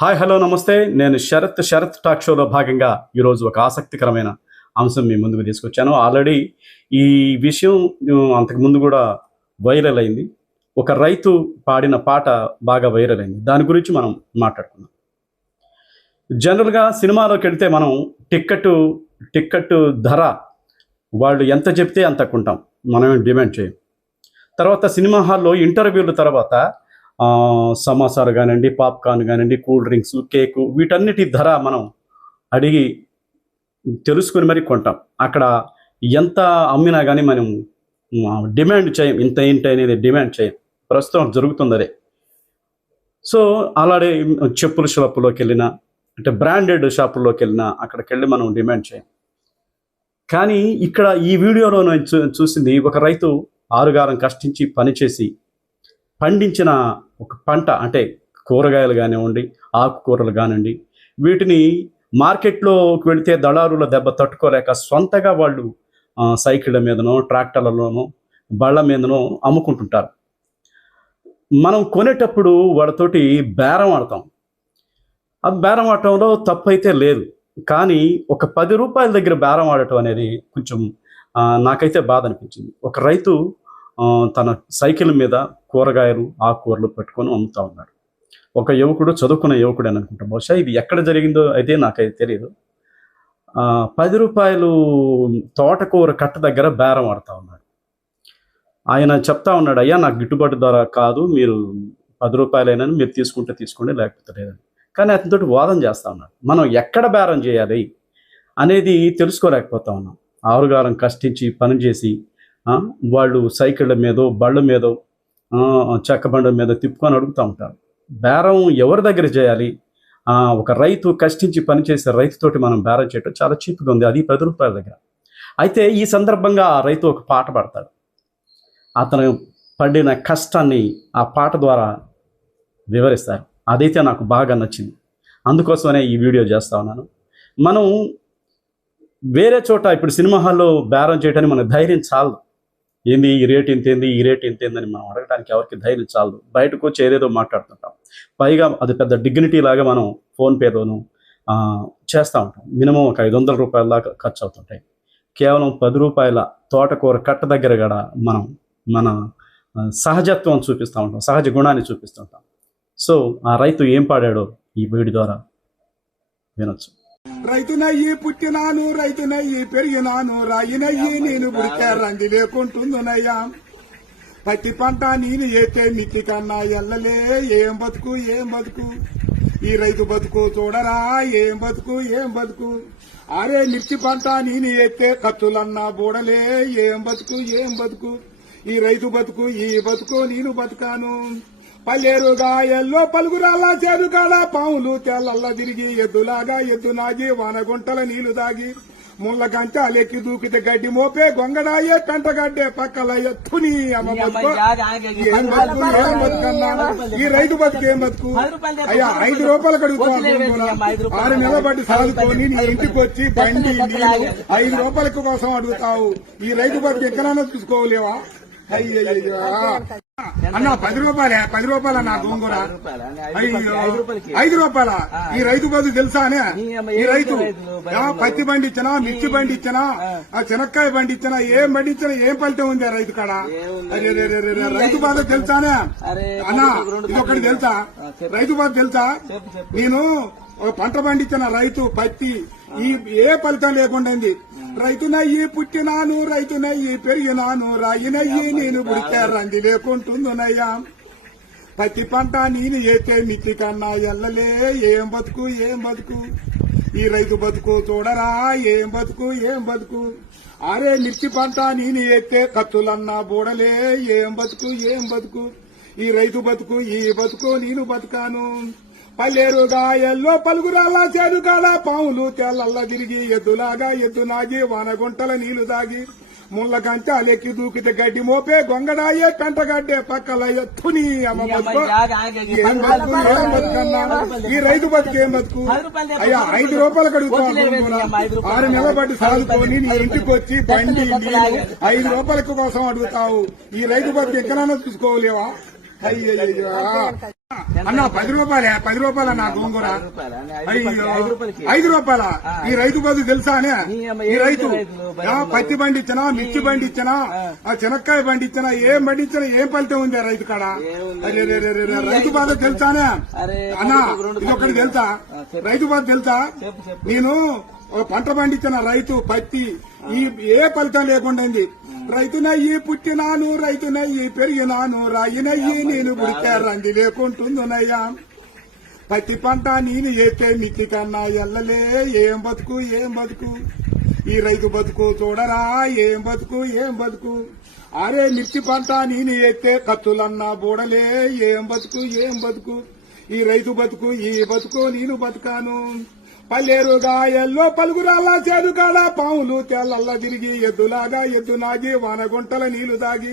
Hi hello నమస్తే. నేను Sarath talk షోలో భాగంగా ఈరోజు ఒక ఆసక్తికరమైన అంశం మీ ముందుకు తీసుకొచ్చాను. ఆల్రెడీ ఈ విషయం అంతకుముందు కూడా వైరల్ అయింది. ఒక రైతు పాడిన పాట బాగా వైరల్ అయింది. దాని గురించి మనం మాట్లాడుకుందాం. జనరల్గా సినిమాలోకి వెళితే మనం టిక్కెట్ ధర వాళ్ళు ఎంత చెప్తే అంత కొంటాం, మనం డిమాండ్ చేయం. తర్వాత సినిమా హాల్లో ఇంటర్వ్యూల తర్వాత సమోసాలు కానివ్వండి, పాప్కార్న్ కానివ్వండి, కూల్ డ్రింక్స్, కేకు, వీటన్నిటి ధర మనం అడిగి తెలుసుకుని మరీ కొంటాం. అక్కడ ఎంత అమ్మినా కానీ మనం డిమాండ్ చేయం, ఇంత ఏంటి అనేది డిమాండ్ చేయం. ప్రస్తుతం జరుగుతుంది అదే. సో అలాగే చెప్పుల షాపులోకి వెళ్ళినా, అంటే బ్రాండెడ్ షాపుల్లోకి వెళ్ళినా అక్కడికి వెళ్ళి మనం డిమాండ్ చేయం. కానీ ఇక్కడ ఈ వీడియోలో నేను చూసింది ఒక రైతు ఆరుగారం కష్టించి పనిచేసి పండించిన ఒక పంట, అంటే కూరగాయలు కానివ్వండి, ఆకుకూరలు కానివ్వండి, వీటిని మార్కెట్లోకి వెళితే దళారుల దెబ్బ తట్టుకోలేక సొంతగా వాళ్ళు సైకిళ్ళ మీదనో, ట్రాక్టర్లలోనో, బళ్ళ మీదనో అమ్ముకుంటుంటారు. మనం కొనేటప్పుడు వాళ్ళతోటి బేరం ఆడతాం. ఆ బేరం ఆడటంలో తప్పు అయితే లేదు, కానీ ఒక 10 రూపాయల దగ్గర బేరం ఆడటం అనేది కొంచెం నాకైతే బాధ అనిపించింది. ఒక రైతు తన సైకిల్ మీద కూరగాయలు, ఆకుకూరలు పెట్టుకొని అమ్ముతూ ఉన్నాడు. ఒక యువకుడు, చదువుకున్న యువకుడు అని అనుకుంటా, బహుశా ఇది ఎక్కడ జరిగిందో అయితే నాకైతే తెలియదు. 10 రూపాయలు తోటకూర కట్ట దగ్గర బేరం ఆడుతూ ఉన్నాడు. ఆయన చెప్తా ఉన్నాడు, అయ్యా నాకు గిట్టుబాటు ధర కాదు, మీరు 10 రూపాయలైనా మీరు తీసుకుంటే తీసుకోండి, లేకపోతే లేదని. కానీ అతనితోటి వాదన చేస్తూ ఉన్నాడు. మనం ఎక్కడ బేరం చేయాలి అనేది తెలుసుకోలేకపోతా ఉన్నాం. ఆరుగారం కష్టించి పనిచేసి వాళ్ళు సైకిళ్ళ మీదో, బళ్ళ మీదో, చెక్క బండ మీద తిప్పుకొని అడుగుతూ ఉంటారు. బేరం ఎవరి దగ్గర చేయాలి? ఒక రైతు కష్టించి పనిచేసే రైతుతోటి మనం బేరం చేయటం చాలా చీప్గా ఉంది, అది 10 రూపాయల దగ్గర. అయితే ఈ సందర్భంగా ఆ రైతు ఒక పాట పాడతాడు. అతను పడిన కష్టాన్ని ఆ పాట ద్వారా వివరిస్తారు. అదైతే నాకు బాగా నచ్చింది. అందుకోసమనే ఈ వీడియో చేస్తా ఉన్నాను. మనం వేరే చోట ఇప్పుడు సినిమా హాల్లో బేరం చేయడానికి మన ధైర్యం చాలదు. ఏంది ఈ రేట్ ఇంతేంది, ఈ రేట్ ఇంతేందని మనం అడగడానికి ఎవరికి ధైర్యం చాలదు. బయటకు వచ్చి ఏదేదో మాట్లాడుతుంటాం. పైగా అది పెద్ద డిగ్నిటీ లాగా మనం ఫోన్పేలోను చేస్తూ ఉంటాం. మినిమం ఒక 500 రూపాయల దాకా ఖర్చు అవుతుంటాయి. కేవలం 10 రూపాయల తోటకూర కట్ట దగ్గర కూడా మనం మన సహజత్వం చూపిస్తూ ఉంటాం, సహజ గుణాన్ని చూపిస్తుంటాం. సో ఆ రైతు ఏం పాడాడో ఈ వీడియో ద్వారా వినొచ్చు. రైతునయ్యి పుట్టినాను, రైతునయ్యి పెరిగినాను, రాయినయ్యి నేను పుడితే రంది లేకుంటుందునయ్యా. పత్తి పంట నేను ఏతే మిత్తి కన్నా ఎల్లలే, ఏం బతుకు ఏం బతుకు ఈ రైతు బతుకు చూడరా, ఏం బతుకు ఏం బతుకు. అరే మిర్చి పంట నేను ఏతే ఖర్చులన్నా బూడలే, ఏం బతుకు ఏం బతుకు ఈ రైతు బతుకు, ఈ బతుకు నేను బతుకాను. పల్లేరుగా ఎల్లో పలుగురాల చేరుకాడ పాములు తెల్లల్లా తిరిగి, ఎద్దులాగా ఎద్దు నాగి, వానగుంటల నీళ్లు దాగి, ముళ్ళ కంచాలెక్కి దూకితే గడ్డి మోపే, గొంగడాయే పెంటగడ్డే పక్కల ఎత్తుని అమ్మ బతుకు. ఏం బతుకు ఏం బతుకన్నా ఈ రైతు బతుకు, ఏం బతుకు. అయ్యా 5 రూపాయలు కడుగుతాను, 6 నెలల బట్టి సాదుకొని నీ ఇంటికి వచ్చి బండి 5 రూపాయల కోసం అడుగుతావు. ఈ రైతు బతుకు ఎక్కడైనా చూసుకోలేవా? అయ్యయ్యా అన్న 10 రూపాయల నా గోంగూర, 5 రూపాయల ఈ రైతు బతుకు తెలుసా అనే? ఈ రైతు పత్తి బండి ఇచ్చినా, మిర్చి బండి ఇచ్చినా, శనక్కాయ బండి ఇచ్చినా, ఏం బండి ఇచ్చినా ఏం ఫలితం ఉంది రైతు కాడ? రైతు బాధ తెలుసానే అన్న? ఇది ఒకటి తెలుసా? రైతు బాధ తెలుసా? నేను ఒక పంట పండించిన రైతు పత్తి, ఏ ఫలితం లేకుండా రైతునయ్యి పుట్టినాను, రైతునయ్యి పెరిగినాను, రాయినయ్యి నేను పుడితే రంది లేకుంటుందునయ్యా. పత్తి పంట నేను ఏతే మిత్తి కన్నా ఎల్లలే, ఏం బతుకు ఏం బతుకు ఈ రైతు బతుకు చూడరా, ఏం బతుకు ఏం బతుకు. అరే మిర్చి పంట నేను ఏతే ఖర్చులన్నా బూడలే, ఏం బతుకు ఏం బతుకు ఈ రైతు బతుకు, ఈ బతుకు నేను బతుకాను. పల్లేరుగా ఎల్లో పలుగురాల చేరుకాడ పాములు తెల్లల్లా తిరిగి, ఎద్దులాగా ఎద్దు నాగి, వానగుంటల నీళ్లు దాగి, ముళ్ళ కంచాలెక్కి దూకితే గడ్డి మోపే, గొంగడాయే పెంటగడ్డే పక్కల ఎత్తుని అమ్మ బతుకు. ఏం బతుకు ఏం బతుకన్నా ఈ రైతు బతుకు, ఏం బతుకు. అయ్యా 5 రూపాయలు కడుగుతాను, 6 నెలల బట్టి సాదుకొని నీ ఇంటికి వచ్చి బండి 5 రూపాయల కోసం అడుగుతావు. ఈ రైతు బతుకు ఎక్కడైనా చూసుకోలేవా? అయ్యయ్యా అన్న 10 రూపాయలే 10 రూపాయల నా గోంగూర 10 రూపాయలా? అయ్యో 5 రూపాయలకి 5 రూపాయల ఈ రైతు బదులు తెలుసానే ఈ రైతు రైతులు పత్తి పండించినా మిర్చి పండించినా ఆ చెనక్కాయ పండించినా ఏం పండించినా ఏం ఫలితం ఉంది ఆ రైతు కాడ అరే రే రే రే రే, రైతు బాధ తెలుసానే అరే అన్న ఇది ఒకటి తెలుసా రైతు బాధ తెలుసా చెప్పు చెప్పు. నేను ఒక పంట పండించిన రైతు పత్తి ఈ ఏ ఫలితం లేకుండా ఉంది. రైతునయ్యి పుట్టినాను రైతునయ్యి పెరిగినాను రాయినయ్యి నేను పుడితే రంది లేకుంటుందునయ్యా పత్తి పంట నేను ఏతే మిక్కి కన్నా ఎల్లలే ఏం బతుకు ఏం బతుకు ఈ రైతు బతుకు చూడరా ఏం బతుకు ఏం బతుకు అరే మిర్చి పంట నేను ఏతే కత్తులన్నా బూడలే ఏం బతుకు ఏం బతుకు ఈ రైతు బతుకు ఈ బతుకు నేను బతుకాను పల్లేరు గాయల్లో పలుగురాళ్ళ చేదు కాడ పాములు తెల్లల్లా తిరిగి ఎద్దులాగా ఎద్దు నాగి వానగుంటల నీళ్లు దాగి